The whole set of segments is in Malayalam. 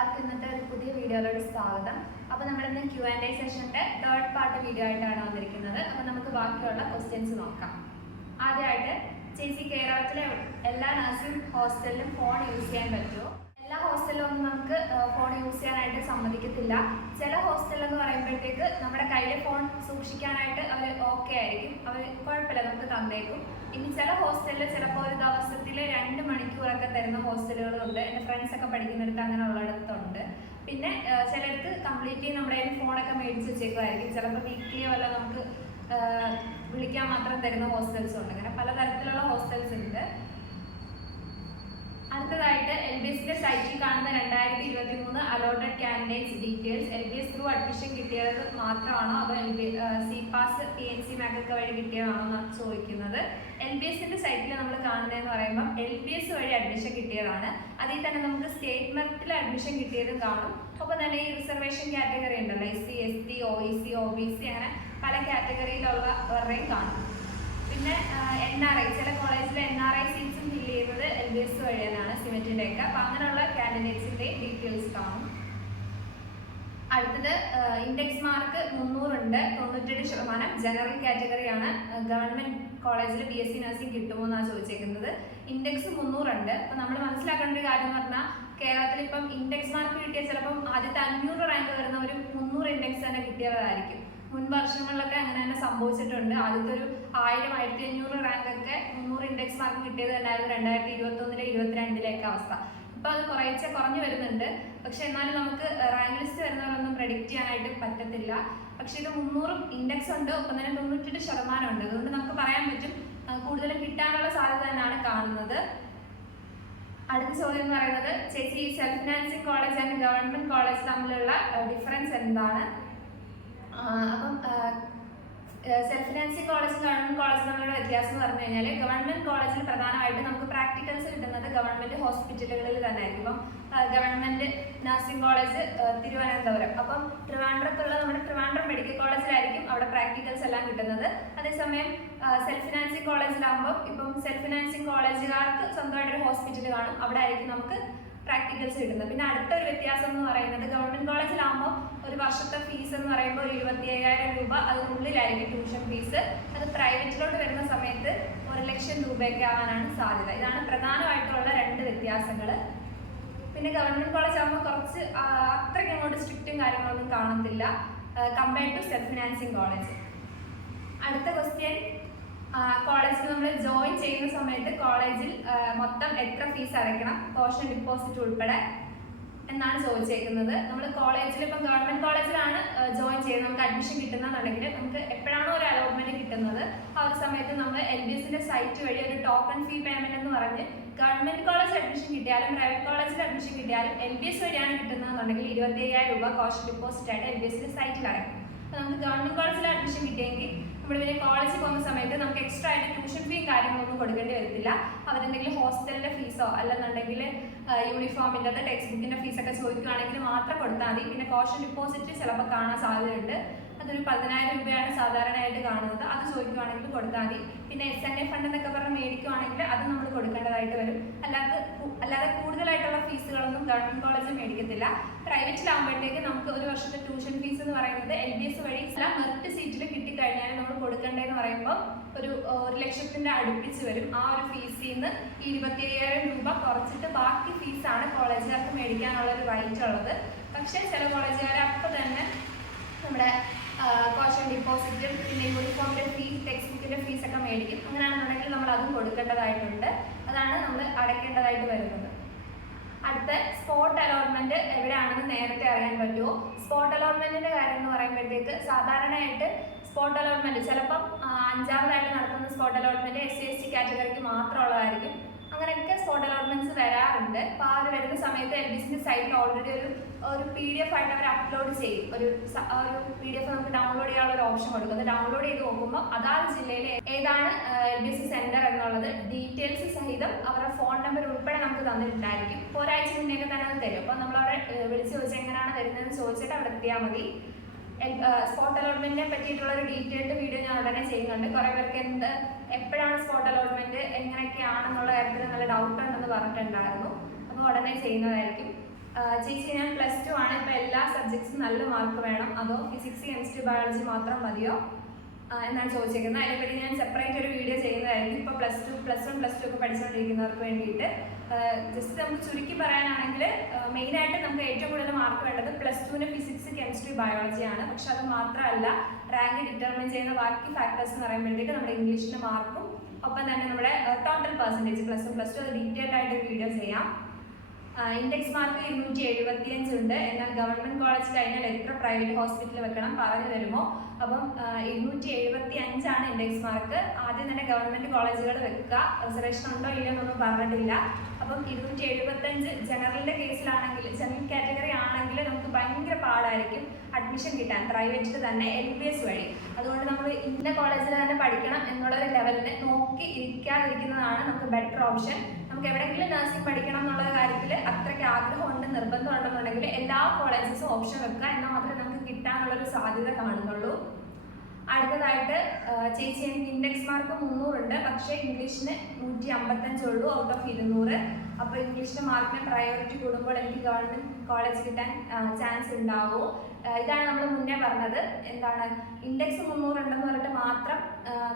എല്ലാവർക്കും ഇന്നത്തെ ഒരു പുതിയ വീഡിയോയിലോട് സ്വാഗതം. അപ്പോൾ നമ്മളിന്ന് Q&A സെഷന്റെ തേർഡ് പാർട്ട് വീഡിയോ ആയിട്ടാണ് വന്നിരിക്കുന്നത്. അപ്പോൾ നമുക്ക് ബാക്കിയുള്ള ക്വസ്റ്റ്യൻസ് നോക്കാം. ആദ്യമായിട്ട് ചേച്ചി, കേരളത്തിലെ എല്ലാ നഴ്സിംഗ് ഹോസ്റ്റലിലും ഫോൺ യൂസ് ചെയ്യാൻ പറ്റുമോ? എല്ലാ ഹോസ്റ്റലിലും ഒന്നും നമുക്ക് ഫോൺ യൂസ് ചെയ്യാനായിട്ട് സമ്മതിക്കത്തില്ല. ചില ഹോസ്റ്റൽ എന്ന് പറയുമ്പോഴത്തേക്ക് നമ്മുടെ കയ്യിൽ ഫോൺ സൂക്ഷിക്കാനായിട്ട് അവർ ഓക്കെ ആയിരിക്കും, അവർ കുഴപ്പമില്ല, നമുക്ക് തന്നേക്കും. ഇനി ചില ഹോസ്റ്റലിൽ ചിലപ്പോൾ ഒരു ദിവസത്തിൽ 2 മണിക്കൂറൊക്കെ തരുന്ന ഹോസ്റ്റലുകളുണ്ട്. എൻ്റെ ഫ്രണ്ട്സൊക്കെ പഠിക്കുന്നിടത്ത് അങ്ങനെ ഉള്ളിടത്തുണ്ട്. പിന്നെ ചിലർക്ക് കംപ്ലീറ്റ്ലി നമ്മുടെ കയ്യിൽ ഫോണൊക്കെ മേടിച്ച് വെച്ചേക്കുമായിരിക്കും. ചിലപ്പോൾ വീക്ക്ലി വല്ല നമുക്ക് വിളിക്കാൻ മാത്രം തരുന്ന ഹോസ്റ്റൽസും ഉണ്ട്. അങ്ങനെ പലതരത്തിലുള്ള ഹോസ്റ്റൽസ് ഉണ്ട്. അടുത്തതായിട്ട് LBSന്റെ സൈറ്റിൽ കാണുന്ന 2023 allotted candidates details LBS through admission കിട്ടിയത് മാത്രമാണോ അതോ CPAS PNC മാക്കൊക്കെ വഴി കിട്ടിയതാണോ എന്നാണ് ചോദിക്കുന്നത്. LBSന്റെ സൈറ്റിൽ നമ്മൾ കാണുന്നതെന്ന് പറയുമ്പോൾ LBS വഴി അഡ്മിഷൻ കിട്ടിയതാണ്. അതിൽ തന്നെ നമുക്ക് സ്റ്റേറ്റ് മെറിറ്റിൽ അഡ്മിഷൻ കിട്ടിയതും കാണും. ഒപ്പം തന്നെ ഈ റിസർവേഷൻ കാറ്റഗറി ഉണ്ടല്ലോ, SC ST OEC OBC അങ്ങനെ പല കാറ്റഗറിയിലുള്ളവരുടെയും കാണും. പിന്നെ NRI, ചില കോളേജിൽ NRI സീറ്റ്സും ഫില്ല് ചെയ്യുന്നത് LBS വഴിയാണ്, സിമെറ്റിൻ്റെ ഒക്കെ. അപ്പം അങ്ങനെയുള്ള കാൻഡിഡേറ്റ്സിൻ്റെ ഡീറ്റെയിൽസ് കാണും. അടുത്തത് ഇൻഡെക്സ് മാർക്ക് 300 ഉണ്ട്, 97% ജനറൽ കാറ്റഗറിയാണ്. ഗവൺമെൻറ് കോളേജിൽ BSc നഴ്സിംഗ് കിട്ടുമോ എന്നാണ് ചോദിച്ചേക്കുന്നത്. ഇൻഡെക്സ് 300 ഉണ്ട്. അപ്പം നമ്മൾ മനസ്സിലാക്കേണ്ട ഒരു കാര്യം എന്ന് പറഞ്ഞാൽ കേരളത്തിൽ ഇപ്പം ഇൻഡെക്സ് മാർക്ക് കിട്ടിയ ചിലപ്പം ആദ്യത്തെ 500 റാങ്ക് വരുന്ന ഒരു 300 ഇൻഡെക്സ് തന്നെ കിട്ടിയതായിരിക്കും. മുൻ വർഷങ്ങളിലൊക്കെ അങ്ങനെ തന്നെ സംഭവിച്ചിട്ടുണ്ട്. ആദ്യത്തെ ഒരു 1000-1500 റാങ്കൊക്കെ 300 ഇൻഡെക്സ് മാർക്ക് കിട്ടിയത് തന്നെയായിരുന്നു 2021-22 അവസ്ഥ. ഇപ്പോൾ അത് കുറഞ്ഞു വരുന്നുണ്ട്. പക്ഷെ എന്നാലും നമുക്ക് റാങ്ക് ലിസ്റ്റ് വരുന്നവരൊന്നും പ്രെഡിക്റ്റ് ചെയ്യാനായിട്ട് പറ്റത്തില്ല. പക്ഷെ ഇത് 300 ഇൻഡെക്സ് ഉണ്ട്, ഒപ്പം തന്നെ 98% ഉണ്ട്. അതുകൊണ്ട് നമുക്ക് പറയാൻ പറ്റും കൂടുതലും കിട്ടാനുള്ള സാധ്യത തന്നെയാണ് കാണുന്നത്. അടുത്ത ചോദ്യം എന്ന് പറയുന്നത്, ചേച്ചി self financing college and government college തമ്മിലുള്ള ഡിഫറൻസ് എന്താണ്? അപ്പം സെൽഫ് ഫിനാൻസിങ് കോളേജും ഗവൺമെൻറ് കോളേജും തമ്മിലുള്ള വ്യത്യാസം എന്ന് പറഞ്ഞു കഴിഞ്ഞാൽ, ഗവൺമെൻറ് കോളേജിൽ പ്രധാനമായിട്ട് നമുക്ക് പ്രാക്ടിക്കൽസ് കിട്ടുന്നത് ഗവൺമെൻറ് ഹോസ്പിറ്റലുകളിൽ തന്നെ ആയിരിക്കും. ഇപ്പം ഗവൺമെൻറ് നഴ്സിംഗ് കോളേജ് തിരുവനന്തപുരം, അപ്പം ട്രിവാൻഡ്രത്തുള്ള നമ്മുടെ ട്രിവാൻഡ്രം മെഡിക്കൽ കോളേജിലായിരിക്കും അവിടെ പ്രാക്ടിക്കൽസ് എല്ലാം കിട്ടുന്നത്. അതേസമയം സെൽഫ് ഫിനാൻസിങ് കോളേജിലാകുമ്പോൾ ഇപ്പം സെൽഫ് ഫിനാൻസിങ് കോളേജുകാർക്ക് സ്വന്തമായിട്ടൊരു ഹോസ്പിറ്റൽ കാണും, അവിടെ ആയിരിക്കും നമുക്ക് പ്രാക്ടിക്കൽസ് കിട്ടുന്നത്. പിന്നെ അടുത്തൊരു വ്യത്യാസം എന്ന് പറയുന്നത്, ഗവൺമെൻറ് കോളേജിലാകുമ്പോൾ ഒരു വർഷത്തെ ഫീസ് എന്ന് പറയുമ്പോൾ 25,000 രൂപ അതിനുള്ളിലായിരിക്കും ട്യൂഷൻ ഫീസ്. അത് പ്രൈവറ്റിലോട്ട് വരുന്ന സമയത്ത് 1,00,000 രൂപയൊക്കെ ആവാനാണ് സാധ്യത. ഇതാണ് പ്രധാനമായിട്ടുള്ള 2 വ്യത്യാസങ്ങൾ. പിന്നെ ഗവൺമെൻറ് കോളേജ് ആകുമ്പോൾ കുറച്ച് അത്രയ്ക്ക് അങ്ങോട്ട് സ്ട്രിക്റ്റും കാര്യങ്ങളൊന്നും കാണത്തില്ല compared to self financing college. അടുത്ത ക്വസ്റ്റ്യൻ, കോളേജിൽ നമ്മൾ ജോയിൻ ചെയ്യുന്ന സമയത്ത് കോളേജിൽ മൊത്തം എത്ര ഫീസ് അടയ്ക്കണം, കോഷൻ ഡിപ്പോസിറ്റ് ഉൾപ്പെടെ എന്നാണ് ചോദിച്ചേക്കുന്നത്. നമ്മൾ കോളേജിൽ ഇപ്പം ഗവൺമെൻറ് കോളേജിലാണ് ജോയിൻ ചെയ്യുന്നത്, നമുക്ക് അഡ്മിഷൻ കിട്ടുന്നതെന്നുണ്ടെങ്കിൽ നമുക്ക് എപ്പോഴാണോ ഒരു അലോട്ട്മെൻറ്റ് കിട്ടുന്നത് ആ ഒരു സമയത്ത് നമ്മൾ LBSന്റെ സൈറ്റ് വഴി ഒരു ടോക്കൺ ഫീ പേയ്മെൻറ്റ് എന്ന് പറഞ്ഞ് ഗവൺമെൻറ് കോളേജിൽ അഡ്മിഷൻ കിട്ടിയാലും പ്രൈവറ്റ് കോളേജിൽ അഡ്മിഷൻ കിട്ടിയാലും LBS വഴിയാണ് കിട്ടുന്നതെന്നുണ്ടെങ്കിൽ 25,000 രൂപ കോഷൻ ഡിപ്പോസിറ്റ് ആയിട്ട് LBSന്റെ സൈറ്റിൽ അടയ്ക്കും. അപ്പോൾ നമുക്ക് ഗവൺമെൻറ് കോളേജിൽ അഡ്മിഷൻ കിട്ടിയെങ്കിൽ നമ്മൾ പിന്നെ കോളേജിൽ പോകുന്ന സമയത്ത് നമുക്ക് എക്സ്ട്രാ ആയിട്ട് ട്യൂഷൻ ഫീയും കാര്യങ്ങളൊന്നും കൊടുക്കേണ്ടി വരത്തില്ല. അവരെന്തെങ്കിലും ഹോസ്റ്റലിൻ്റെ ഫീസോ അല്ലെന്നുണ്ടെങ്കിൽ യൂണിഫോമിൻ്റെ ടെക്സ്റ്റ് ബുക്കിൻ്റെ ഫീസൊക്കെ ചോദിക്കുകയാണെങ്കിൽ മാത്രം കൊടുത്താൽ മതി. പിന്നെ കോഷൻ ഡിപ്പോസിറ്റ് ചിലപ്പോൾ കാണാൻ സാധ്യതയുണ്ട്, അതൊരു 10,000 രൂപയാണ് സാധാരണയായിട്ട് കാണുന്നത്. അത് ചോദിക്കുകയാണെങ്കിൽ കൊടുത്താൽ മതി. പിന്നെ SNA ഫണ്ട് എന്നൊക്കെ പറഞ്ഞ് മേടിക്കുകയാണെങ്കിൽ അത് നമ്മൾ കൊടുക്കേണ്ടതായിട്ട് വരും. അല്ലാതെ കൂടുതലായിട്ടുള്ള ഫീസുകളൊന്നും ഗവൺമെൻറ് കോളേജ് മേടിക്കത്തില്ല. പ്രൈവറ്റിലാകുമ്പോഴത്തേക്ക് നമുക്ക് ഒരു വർഷത്തെ ട്യൂഷൻ ഫീസ് എന്ന് പറയുന്നത് LBS വഴി മെറിറ്റ് സീറ്റിൽ കിട്ടിക്കഴിഞ്ഞാൽ നമ്മൾ കൊടുക്കേണ്ടതെന്ന് പറയുമ്പോൾ ഒരു 1,00,000 അടുപ്പിച്ച് വരും. ആ ഒരു ഫീസിൽ നിന്ന് 25,000 രൂപ കുറച്ചിട്ട് ബാക്കി ഫീസാണ് കോളേജുകാർക്ക് മേടിക്കാനുള്ള ഒരു റൈറ്റ് ഉള്ളത്. പക്ഷേ ചില കോളേജുകാർ അപ്പോൾ തന്നെ നമ്മുടെ കോഷൻ ഡിപ്പോസിറ്റും പിന്നെ യൂണിഫോമിൻ്റെ ഫീസ് ടെക്സ്റ്റ് ബുക്കിൻ്റെ ഫീസൊക്കെ മേടിക്കും. അങ്ങനെയാണെന്നുണ്ടെങ്കിൽ നമ്മൾ അതും കൊടുക്കേണ്ടതായിട്ടുണ്ട്. അതാണ് നമ്മൾ അടയ്ക്കേണ്ടതായിട്ട് വരുന്നത്. അടുത്ത സ്പോട്ട് അലോട്ട്മെൻറ്റ് എവിടെയാണെന്ന് നേരത്തെ അറിയാൻ പറ്റുമോ? സ്പോട്ട് അലോട്ട്മെൻറ്റിൻ്റെ കാര്യം എന്ന് പറയുമ്പോഴത്തേക്ക് സാധാരണയായിട്ട് സ്പോട്ട് അലോട്ട്മെൻറ്റ് ചിലപ്പം 5ാമതായിട്ട് നടത്തുന്ന സ്പോട്ട് അലോട്ട്മെൻറ്റ് SC ST കാറ്റഗറിക്ക് മാത്രമുള്ളതായിരിക്കും. അങ്ങനെയൊക്കെ സ്പോട്ട് അലോട്ട്മെൻറ്റ്സ് വരാറുണ്ട്. അപ്പോൾ ആ ഒരു വരുന്ന സമയത്ത് LBSന്റെ സൈറ്റിൽ ഓൾറെഡി ഒരു PDF ആയിട്ട് അവർ അപ്ലോഡ് ചെയ്യും. ഒരു PDF നമുക്ക് ഡൗൺലോഡ് ചെയ്യാനുള്ള ഒരു ഓപ്ഷൻ കൊടുക്കുന്നത്. ഡൗൺലോഡ് ചെയ്ത് നോക്കുമ്പോൾ അതാത് ജില്ലയിൽ ഏതാണ് LBS സെൻറ്റർ എന്നുള്ളത് ഡീറ്റെയിൽസ് സഹിതം അവരുടെ ഫോൺ നമ്പർ ഉൾപ്പെടെ നമുക്ക് തന്നിട്ടുണ്ടായിരിക്കും. ഇപ്പോൾ ഒരാഴ്ച മുന്നേയൊക്കെ തന്നെ അത് തരും. അപ്പോൾ നമ്മളവിടെ വിളിച്ച് ചോദിച്ചാൽ എങ്ങനെയാണ് വരുന്നതെന്ന് ചോദിച്ചിട്ട് അവിടെ എത്തിയാൽ മതി. സ്പോട്ട് അലോട്ട്മെന്റിനെ പറ്റിയിട്ടുള്ള ഒരു ഡീറ്റെയിൽഡ് വീഡിയോ ഞാൻ ഉടനെ ചെയ്യുന്നുണ്ട്. കുറേ പേർക്ക് എപ്പോഴാണ് സ്പോട്ട് അലോട്ട്മെന്റ് എങ്ങനെയൊക്കെയാണെന്നുള്ള കാര്യത്തിൽ നല്ല ഡൗട്ട് ഉണ്ടെന്ന് പറഞ്ഞിട്ടുണ്ടായിരുന്നു. അപ്പോൾ ഉടനെ ചെയ്യുന്നതായിരിക്കും. ചേച്ചി ഞാൻ +2 ആണ്, ഇപ്പോൾ എല്ലാ സബ്ജക്ട്സും നല്ല മാർക്ക് വേണം, അതോ ഫിസിക്സ് കെമിസ്ട്രി ബയോളജി മാത്രം മതിയോ എന്നാണ് ചോദിച്ചിരിക്കുന്നത്. അതിനെപ്പറ്റി ഞാൻ സെപ്പറേറ്റ് ഒരു വീഡിയോ ചെയ്യുന്നതായിരിക്കും. ഇപ്പോൾ +2, +1, +2 ഒക്കെ പഠിച്ചുകൊണ്ടിരിക്കുന്നവർക്ക് വേണ്ടിയിട്ട് ജസ്റ്റ് നമുക്ക് ചുരുക്കി പറയാനാണെങ്കിൽ മെയിനായിട്ട് നമുക്ക് ഏറ്റവും കൂടുതൽ മാർക്ക് വേണ്ടത് +2ന് ഫിസിക്സ് കെമിസ്ട്രി ബയോളജിയാണ്. പക്ഷെ അത് മാത്രമല്ല, റാങ്ക് ഡിറ്റർമിൻ ചെയ്യുന്ന ബാക്കി ഫാക്ടേഴ്സ് എന്ന് പറയുമ്പോഴത്തേക്ക് നമ്മുടെ ഇംഗ്ലീഷിൻ്റെ മാർക്കും ഒപ്പം തന്നെ നമ്മുടെ ടോട്ടൽ പെർസെൻറ്റേജ് +1, +2 അത് ഡീറ്റെയിൽഡ് ആയിട്ട് വീഡിയോ ചെയ്യാം. ഇൻഡെക്സ് മാർക്ക് 275 ഉണ്ട്. എന്നാൽ ഗവൺമെന്റ് കോളേജ് കഴിഞ്ഞാൽ എത്ര പ്രൈവറ്റ് ഹോസ്പിറ്റൽ വെക്കണം പറഞ്ഞു തരുമോ? അപ്പം 275 ആണ് ഇൻഡെക്സ് മാർക്ക്. ആദ്യം തന്നെ ഗവൺമെന്റ് കോളേജുകൾ വെക്കുക. റിസർവേഷൻ ഉണ്ടോ ഇല്ലെന്നൊന്നും പറഞ്ഞിട്ടില്ല. അപ്പം 275 ജനറലിന്റെ കേസിലാണെങ്കിൽ, ജനറൽ കാറ്റഗറി ആണെങ്കിൽ നമുക്ക് ഭയങ്കര പാടായിരിക്കും അഡ്മിഷൻ കിട്ടാൻ, പ്രൈവറ്റിൽ തന്നെ LBS വഴി. അതുകൊണ്ട് നമ്മൾ ഇന്ന കോളേജിൽ തന്നെ പഠിക്കണം എന്നുള്ളൊരു ലെവലിന് നോക്കി ഇരിക്കാതിരിക്കുന്നതാണ് നമുക്ക് ബെറ്റർ ഓപ്ഷൻ. നമുക്ക് എവിടെയെങ്കിലും നഴ്സിംഗ് പഠിക്കണം എന്നുള്ള കാര്യത്തിൽ അത്രയ്ക്ക് ആഗ്രഹമുണ്ട്, നിർബന്ധം ഉണ്ടെന്നുണ്ടെങ്കിൽ എല്ലാ കോളേജസും ഓപ്ഷൻ വെക്കുക. എന്നാൽ മാത്രമേ നമുക്ക് കിട്ടാനുള്ളൊരു സാധ്യത കാണുന്നുള്ളൂ. അടുത്തതായിട്ട് ചേച്ചി എനിക്ക് ഇൻഡെക്സ് മാർക്ക് 300 ഉണ്ട്, പക്ഷേ ഇംഗ്ലീഷിന് 155 ഉള്ളൂ ഔട്ട് ഓഫ് 200. അപ്പോൾ ഇംഗ്ലീഷിൻ്റെ മാർക്കിന് പ്രയോറിറ്റി കൂടുമ്പോൾ എനിക്ക് ഗവൺമെൻറ് കോളേജ് കിട്ടാൻ ചാൻസ് ഉണ്ടാവുമോ? ഇതാണ് നമ്മൾ മുന്നേ പറഞ്ഞത്. എന്താണ് ഇൻഡെക്സ് 300 ഉണ്ടെന്ന് പറഞ്ഞിട്ട് മാത്രം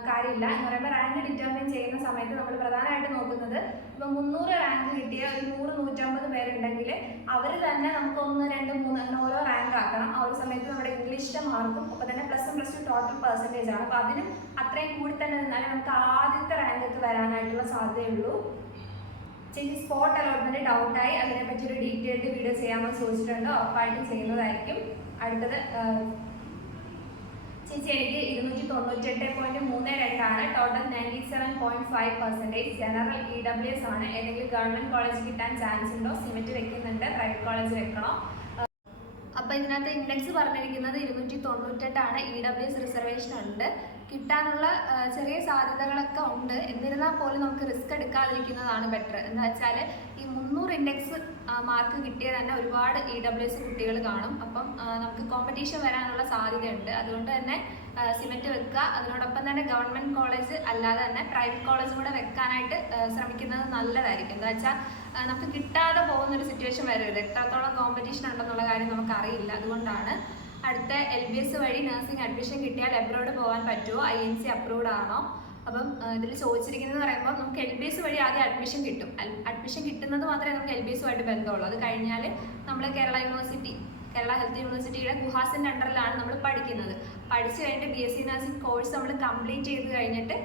കാര്യമില്ല. എന്ന് പറയുമ്പോൾ റാങ്ക് ഡിറ്റർമിൻ ചെയ്യുന്ന സമയത്ത് നമ്മൾ പ്രധാനമായിട്ട് നോക്കുന്നത്, ഇപ്പോൾ 300 റാങ്ക് കിട്ടിയ ഒരു 100-150 പേരുണ്ടെങ്കിൽ അവർ തന്നെ നമുക്ക് 1, 2, 3 അങ്ങനെ ഓരോ റാങ്ക് ആക്കണം. ആ ഒരു സമയത്ത് നമ്മുടെ ഇംഗ്ലീഷിൻ്റെ മാർക്കും അപ്പോൾ തന്നെ +1, +2 ടോട്ടൽ പെർസെൻറ്റേജ് ആണ്. അപ്പോൾ അതിനും അത്രയും കൂടി തന്നെ നിന്നാലേ നമുക്ക് ആദ്യത്തെ റാങ്ക് വരാനായിട്ടുള്ള സാധ്യതയുള്ളൂ. ചേച്ചി സ്പോട്ട് അലോട്ട്മെന്റ് ഡൗട്ടായി, അതിനെപ്പറ്റി ഒരു ഡീറ്റെയിൽഡ് വീഡിയോ ചെയ്യാമെന്ന് ചോദിച്ചിട്ടുണ്ട്. ഉറപ്പായിട്ടും ചെയ്യുന്നതായിരിക്കും. അടുത്തത് ചേച്ചി എനിക്ക് 298.32 ആണ്, ടോട്ടൽ 97.5%. ജനറൽ EWS ആണ്. ഏതെങ്കിലും ഗവൺമെന്റ് കോളേജ് കിട്ടാൻ ചാൻസ് ഉണ്ടോ? സിമെന്റ് വെക്കുന്നുണ്ട്, പ്രൈവറ്റ് കോളേജ് വെക്കണോ? അപ്പോൾ ഇതിനകത്ത് ഇൻഡെക്സ് പറഞ്ഞിരിക്കുന്നത് 298 ആണ്. EWS റിസർവേഷൻ ഉണ്ട്, കിട്ടാനുള്ള ചെറിയ സാധ്യതകളൊക്കെ ഉണ്ട്. എന്നിരുന്നാൽ പോലും നമുക്ക് റിസ്ക് എടുക്കാതിരിക്കുന്നതാണ് ബെറ്റർ. എന്താ വെച്ചാൽ ഈ 300 ഇൻഡെക്സ് മാർക്ക് കിട്ടിയാൽ തന്നെ ഒരുപാട് EWS കുട്ടികൾ കാണും. അപ്പം നമുക്ക് കോമ്പറ്റീഷൻ വരാനുള്ള സാധ്യതയുണ്ട്. അതുകൊണ്ട് തന്നെ സിമെന്റ് വെക്കുക. അതിനോടൊപ്പം തന്നെ ഗവൺമെന്റ് കോളേജ് അല്ലാതെ തന്നെ പ്രൈവറ്റ് കോളേജ് കൂടെ വെക്കാനായിട്ട് ശ്രമിക്കുന്നത് നല്ലതായിരിക്കും. എന്താ വെച്ചാൽ നമുക്ക് കിട്ടാതെ പോകുന്നൊരു സിറ്റുവേഷൻ വരരുത്. എത്രത്തോളം കോമ്പറ്റീഷൻ ഉണ്ടെന്നുള്ള കാര്യം നമുക്കറിയില്ല. അതുകൊണ്ടാണ്. അടുത്ത LBS വഴി നഴ്സിംഗ് അഡ്മിഷൻ കിട്ടിയാൽ എബ്രോഡ് പോകാൻ പറ്റുമോ? INC അപ്രൂവ്ഡ് ആണോ? അപ്പം ഇതിൽ ചോദിച്ചിരിക്കുന്നത് പറയുമ്പോൾ നമുക്ക് LBS വഴി ആദ്യം അഡ്മിഷൻ കിട്ടും. അഡ്മിഷൻ കിട്ടുന്നത് മാത്രമേ നമുക്ക് LBSുമായിട്ട് ബന്ധമുള്ളൂ. അത് കഴിഞ്ഞാൽ നമ്മൾ കേരള ഹെൽത്ത് യൂണിവേഴ്സിറ്റിയുടെ ഗുഹാസിൻ്റെ അണ്ടറിലാണ് നമ്മൾ പഠിക്കുന്നത്. പഠിച്ചു കഴിഞ്ഞിട്ട് BSc നഴ്സിംഗ് കോഴ്സ് നമ്മൾ കംപ്ലീറ്റ് ചെയ്ത് കഴിഞ്ഞിട്ട്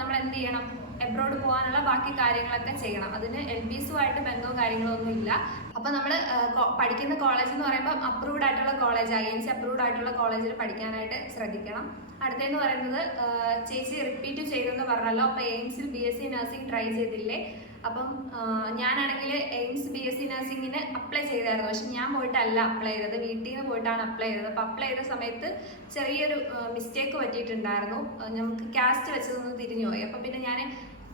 നമ്മൾ എന്ത് ചെയ്യണം? എബ്രോഡ് പോകാനുള്ള ബാക്കി കാര്യങ്ങളൊക്കെ ചെയ്യണം. അതിന് LBSുമായിട്ട് ബന്ധവും കാര്യങ്ങളോ ഒന്നും ഇല്ല. അപ്പോൾ നമ്മൾ പഠിക്കുന്ന കോളേജ് എന്ന് പറയുമ്പോൾ അപ്രൂവ്ഡ് ആയിട്ടുള്ള കോളേജ്, INC അപ്രൂവ്ഡ് ആയിട്ടുള്ള കോളേജിൽ പഠിക്കാനായിട്ട് ശ്രദ്ധിക്കണം. അടുത്തതെന്ന് പറയുന്നത് ചേച്ചി റിപ്പീറ്റ് ചെയ്തെന്ന് പറഞ്ഞല്ലോ. അപ്പോൾ എയിംസിൽ BSc നഴ്സിംഗ് ട്രൈ ചെയ്തില്ലേ? അപ്പം ഞാനാണെങ്കിൽ എയിംസ് BSc നഴ്സിംഗിന് അപ്ലൈ ചെയ്തായിരുന്നു. പക്ഷെ ഞാൻ പോയിട്ടല്ല അപ്ലൈ ചെയ്തത്, വീട്ടിൽ നിന്ന് പോയിട്ടാണ് അപ്ലൈ ചെയ്തത്. അപ്പോൾ അപ്ലൈ ചെയ്ത സമയത്ത് ചെറിയൊരു മിസ്റ്റേക്ക് പറ്റിയിട്ടുണ്ടായിരുന്നു. നമുക്ക് കാസ്റ്റ് വെച്ചതൊന്ന് തിരിഞ്ഞു പോയി. അപ്പോൾ പിന്നെ ഞാൻ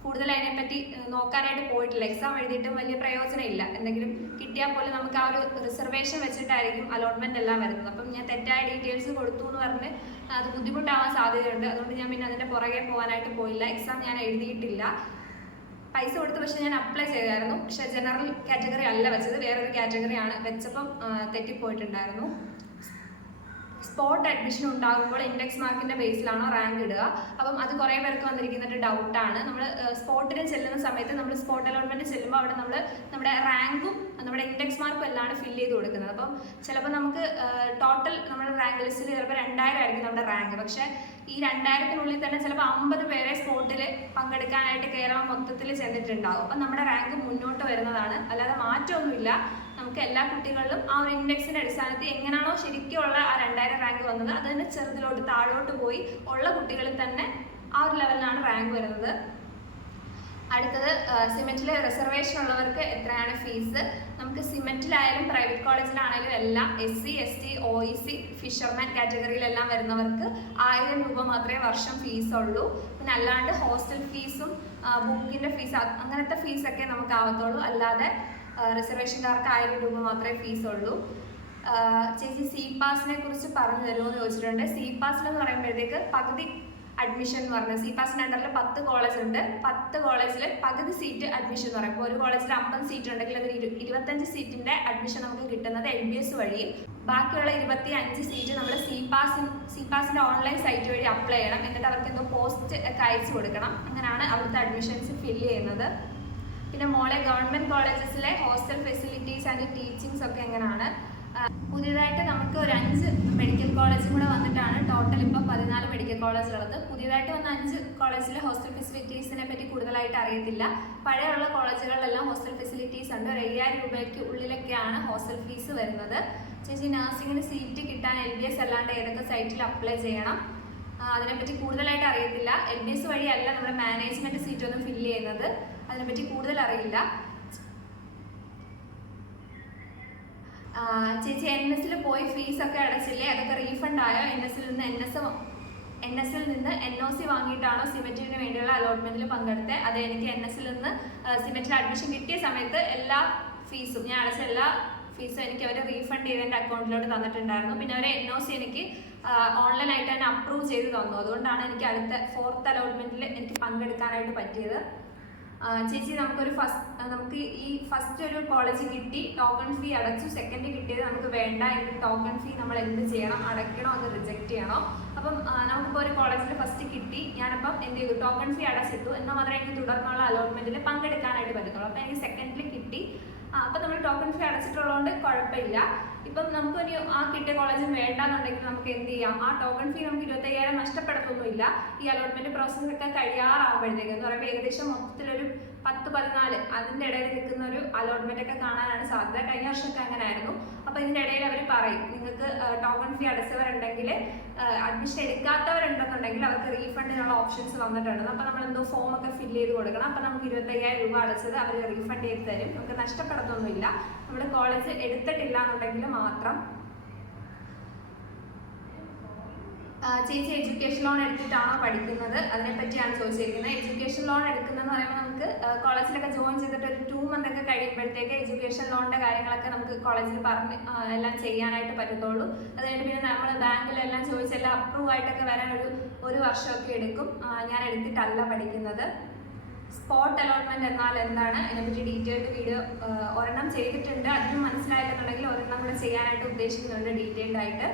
കൂടുതൽ അതിനെപ്പറ്റി നോക്കാനായിട്ട് പോയിട്ടില്ല. എക്സാം എഴുതിയിട്ടും വലിയ പ്രയോജനമില്ല. എന്തെങ്കിലും കിട്ടിയാൽ പോലും നമുക്ക് ആ ഒരു റിസർവേഷൻ വെച്ചിട്ടായിരിക്കും അലോട്ട്മെന്റ് എല്ലാം വരുന്നത്. അപ്പം ഞാൻ തെറ്റായ ഡീറ്റെയിൽസ് കൊടുത്തു എന്ന് പറഞ്ഞ് അത് ബുദ്ധിമുട്ടാവാൻ സാധ്യതയുണ്ട്. അതുകൊണ്ട് ഞാൻ പിന്നെ അതിൻ്റെ പുറകെ പോകാനായിട്ട് പോയില്ല. എക്സാം ഞാൻ എഴുതിയിട്ടില്ല. പൈസ കൊടുത്ത് പക്ഷെ ഞാൻ അപ്ലൈ ചെയ്തായിരുന്നു. പക്ഷെ ജനറൽ കാറ്റഗറി അല്ല വെച്ചത്, വേറൊരു കാറ്റഗറിയാണ് വെച്ചപ്പം തെറ്റിപ്പോയിട്ടുണ്ടായിരുന്നു. സ്പോട്ട് അഡ്മിഷൻ ഉണ്ടാകുമ്പോൾ ഇൻഡെക്സ് മാർക്കിന്റെ ബേസിലാണോ റാങ്ക് ഇടുക? അപ്പം അത് കുറേ പേർക്ക് വന്നിരിക്കുന്നൊരു ഡൗട്ടാണ്. നമ്മൾ സ്പോട്ടിന് ചെല്ലുന്ന സമയത്ത് നമ്മൾ സ്പോട്ട് അലോട്ട്മെന്റ് ചെല്ലുമ്പോൾ അവിടെ നമ്മൾ നമ്മുടെ റാങ്കും നമ്മുടെ ഇൻഡെക്സ് മാർക്കും എല്ലാം ഫില്ല് ചെയ്ത് കൊടുക്കുന്നത്. അപ്പം ചിലപ്പോൾ നമുക്ക് ടോട്ടൽ നമ്മുടെ റാങ്ക് ലിസ്റ്റിൽ ചിലപ്പോൾ 2000 ആയിരിക്കും നമ്മുടെ റാങ്ക്. പക്ഷേ ഈ 2000-നുള്ളിൽ തന്നെ ചിലപ്പോൾ 50 പേരെ സ്പോട്ടിൽ പങ്കെടുക്കാനായിട്ട് കേരളം മൊത്തത്തിൽ ചെന്നിട്ടുണ്ടാകും. അപ്പം നമ്മുടെ റാങ്ക് മുന്നോട്ട് വരുന്നതാണ്, അല്ലാതെ മാറ്റമൊന്നുമില്ല. നമുക്ക് എല്ലാ കുട്ടികളിലും ആ ഒരു ഇൻഡെക്സിന്റെ അടിസ്ഥാനത്തിൽ എങ്ങനെയാണോ ശരിക്കുള്ള ആ 2000 റാങ്ക് വന്നത് അത് തന്നെ ചെറുതിലോട്ട് താഴോട്ട് പോയി ഉള്ള കുട്ടികളിൽ തന്നെ ആ ഒരു ലെവലിലാണ് റാങ്ക് വരുന്നത്. അടുത്തത് സിമെന്റിൽ റിസർവേഷൻ ഉള്ളവർക്ക് എത്രയാണ് ഫീസ്? നമുക്ക് സിമെന്റിലായാലും പ്രൈവറ്റ് കോളേജിലാണെങ്കിലും എല്ലാം SC, ST, OEC, ഫിഷർമാൻ കാറ്റഗറിയിലെല്ലാം വരുന്നവർക്ക് 1000 രൂപ മാത്രമേ വർഷം ഫീസ് ഉള്ളൂ. പിന്നെ അല്ലാണ്ട് ഹോസ്റ്റൽ ഫീസും ബുക്കിന്റെ ഫീസ് അങ്ങനത്തെ ഫീസൊക്കെ നമുക്ക് ആവത്തുള്ളൂ. അല്ലാതെ റിസർവേഷൻകാർക്ക് 1000 രൂപ മാത്രമേ ഫീസ് ഉള്ളൂ. ചേച്ചി സി പാസിനെ കുറിച്ച് പറഞ്ഞു തരുമോ എന്ന് ചോദിച്ചിട്ടുണ്ട്. സി പാസിലെന്ന് പറയുമ്പോഴത്തേക്ക് പകുതി അഡ്മിഷൻ എന്ന് പറഞ്ഞത്. CPASന്റെ അണ്ടറിൽ 10 കോളേജ് ഉണ്ട്. 10 കോളേജിൽ പകുതി സീറ്റ് അഡ്മിഷൻ എന്ന് പറയുമ്പോൾ ഒരു കോളേജിൽ 50 സീറ്റ് ഉണ്ടെങ്കിൽ അതിൽ 25 സീറ്റിന്റെ അഡ്മിഷൻ നമുക്ക് കിട്ടുന്നത് LBS വഴിയും, ബാക്കിയുള്ള 25 സീറ്റ് നമ്മൾ CPASന്റെ ഓൺലൈൻ സൈറ്റ് വഴി അപ്ലൈ ചെയ്യണം. എന്നിട്ട് അവർക്ക് എന്തോ പോസ്റ്റ് ഒക്കെ അയച്ചു കൊടുക്കണം. അങ്ങനെയാണ് അവിടുത്തെ അഡ്മിഷൻസ് ഫില്ല് ചെയ്യുന്നത്. പിന്നെ മോളെ ഗവൺമെന്റ് കോളേജസിലെ ഹോസ്റ്റൽ ഫെസിലിറ്റീസ് ആൻഡ് ടീച്ചിങ്സ് ഒക്കെ എങ്ങനെയാണ്? പുതിയതായിട്ട് നമുക്ക് ഒരു 5 മെഡിക്കൽ കോളേജും കൂടെ വന്നിട്ടാണ് ടോട്ടൽ ഇപ്പോൾ 14 മെഡിക്കൽ കോളേജുള്ളത്. പുതിയതായിട്ട് വന്ന 5 കോളേജിലെ ഹോസ്റ്റൽ ഫെസിലിറ്റീസിനെ പറ്റി കൂടുതലായിട്ട് അറിയത്തില്ല. പഴയുള്ള കോളേജുകളിലെല്ലാം ഹോസ്റ്റൽ ഫെസിലിറ്റീസ് ഉണ്ട്. 5000 രൂപയ്ക്ക് ഉള്ളിലൊക്കെയാണ് ഹോസ്റ്റൽ ഫീസ് വരുന്നത്. ചേച്ചി നഴ്സിംഗിന് സീറ്റ് കിട്ടാൻ LBS അല്ലാണ്ട് ഏതൊക്കെ സൈറ്റിൽ അപ്ലൈ ചെയ്യണം? അതിനെപ്പറ്റി കൂടുതലായിട്ട് അറിയത്തില്ല. LBS വഴിയല്ല നമ്മുടെ മാനേജ്മെന്റ് സീറ്റ് ഒന്നും ഫില്ല് ചെയ്യുന്നത്. അതിനെപ്പറ്റി കൂടുതൽ അറിയില്ല. ചേച്ചി NS പോയി ഫീസ് ഒക്കെ അടച്ചില്ലേ, അതൊക്കെ റീഫണ്ട് ആയോ? NS നിന്ന് NOC വാങ്ങിയിട്ടാണോ സിമെറ്റിന് വേണ്ടിയുള്ള അലോട്ട്മെന്റിൽ പങ്കെടുത്തത്? അതെ, എനിക്ക് NS നിന്ന് സിമെറ്റിൽ അഡ്മിഷൻ കിട്ടിയ സമയത്ത് എല്ലാ ഫീസും ഞാൻ അടച്ച എല്ലാ ഫീസും എനിക്ക് അവർ റീഫണ്ട് ചെയ്ത് എൻ്റെ അക്കൗണ്ടിലോട്ട് തന്നിട്ടുണ്ടായിരുന്നു. പിന്നെ അവർ NOC എനിക്ക് ഓൺലൈനായിട്ട് തന്നെ അപ്രൂവ് ചെയ്ത് തന്നു. അതുകൊണ്ടാണ് എനിക്ക് അടുത്ത 4th അലോട്ട്മെന്റിൽ എനിക്ക് പങ്കെടുക്കാനായിട്ട് പറ്റിയത്. ചേച്ചി നമുക്ക് ഈ ഫസ്റ്റ് ഒരു കോളേജ് കിട്ടി, ടോക്കൺ ഫീ അടച്ചു. സെക്കൻഡ് കിട്ടിയത് നമുക്ക് വേണ്ട എങ്കിൽ ടോക്കൺ ഫീ നമ്മൾ എന്ത് ചെയ്യണം? അടയ്ക്കണോ അത് റിജക്റ്റ് ചെയ്യണോ? അപ്പം നമുക്കിപ്പോൾ ഒരു കോളേജിൽ ഫസ്റ്റ് കിട്ടി, ഞാനപ്പം എന്ത് ചെയ്തു? ടോക്കൺ ഫീ അടച്ചിട്ടു. എന്നാൽ മാത്രമേ എനിക്ക് തുടർന്നുള്ള അലോട്ട്മെന്റിൽ പങ്കെടുക്കാനായിട്ട് പറ്റത്തുള്ളൂ. അപ്പം എനിക്ക് സെക്കൻഡിൽ കിട്ടി. അപ്പം നമ്മൾ ടോക്കൺ ഫീ അടച്ചിട്ടുള്ളതുകൊണ്ട് കുഴപ്പമില്ല. ഇപ്പം നമുക്ക് ഇനി ആ കിട്ടിയ കോളേജ് വേണ്ടാന്നുണ്ടെങ്കിൽ നമുക്ക് എന്ത് ചെയ്യാം? ആ ടോക്കൺ ഫീ നമുക്ക് 25,000 നഷ്ടപ്പെടുത്തൊന്നുമില്ല. ഈ അലോട്ട്മെന്റ് പ്രോസസ്സ് ഒക്കെ കഴിയാറാകുമ്പോഴത്തേക്ക് എന്ന് പറയുമ്പോൾ ഏകദേശം മൊത്തത്തിലൊരു 10-14 അതിൻ്റെ ഇടയിൽ നിൽക്കുന്ന ഒരു അലോട്ട്മെന്റ് ഒക്കെ കാണാനാണ് സാധ്യത. കഴിഞ്ഞ വർഷമൊക്കെ അങ്ങനെ ആയിരുന്നു. അപ്പോൾ ഇതിൻ്റെ ഇടയിൽ അവർ പറയും, നിങ്ങൾക്ക് ടോക്കൺ ഫീ അടച്ചവരുണ്ടെങ്കിൽ അഡ്മിഷൻ എടുക്കാത്തവരുണ്ടെന്നുണ്ടെങ്കിൽ അവർക്ക് റീഫണ്ടിനുള്ള ഓപ്ഷൻസ് വന്നിട്ടുണ്ട്. അപ്പോൾ നമ്മൾ എന്തോ ഫോം ഒക്കെ ഫില്ല് ചെയ്ത് കൊടുക്കണം. അപ്പോൾ നമുക്ക് 25,000 രൂപ അടച്ചത് അവർ റീഫണ്ട് ചെയ്ത് തരും. നമുക്ക് നഷ്ടപ്പെടുത്തൊന്നുമില്ല. നമ്മുടെ കോളേജ് എടുത്തിട്ടില്ല എന്നുണ്ടെങ്കിൽ മാത്രം. ചേച്ചി എഡ്യൂക്കേഷൻ ലോൺ എടുത്തിട്ടാണോ പഠിക്കുന്നത്? അതിനെപ്പറ്റിയാണ് ചോദിച്ചിരിക്കുന്നത്. എഡ്യൂക്കേഷൻ ലോൺ എടുക്കുന്നതെന്ന് പറയുമ്പോൾ നമുക്ക് കോളേജിലൊക്കെ ജോയിൻ ചെയ്തിട്ട് ഒരു 2 month ഒക്കെ കഴിയുമ്പോഴത്തേക്ക് എഡ്യൂക്കേഷൻ ലോണിൻ്റെ കാര്യങ്ങളൊക്കെ നമുക്ക് കോളേജിൽ പറഞ്ഞ് എല്ലാം ചെയ്യാനായിട്ട് പറ്റത്തുള്ളൂ. അത് കഴിഞ്ഞിട്ട് പിന്നെ നമ്മൾ ബാങ്കിലെല്ലാം ചോദിച്ചെല്ലാം അപ്രൂവ് ആയിട്ടൊക്കെ വരാൻ ഒരു വർഷമൊക്കെ എടുക്കും. ഞാൻ എടുത്തിട്ടല്ല പഠിക്കുന്നത്. സ്പോട്ട് അലോട്ട്മെന്റ് എന്നാൽ എന്താണ്? അതിനെപ്പറ്റി ഡീറ്റെയിൽഡ് വീഡിയോ ഒരെണ്ണം ചെയ്തിട്ടുണ്ട്. അതിന് മനസ്സിലായില്ലെന്നുണ്ടെങ്കിൽ ഒരെണ്ണം കൂടെ ചെയ്യാനായിട്ട് ഉദ്ദേശിക്കുന്നുണ്ട് ഡീറ്റെയിൽഡ് ആയിട്ട്.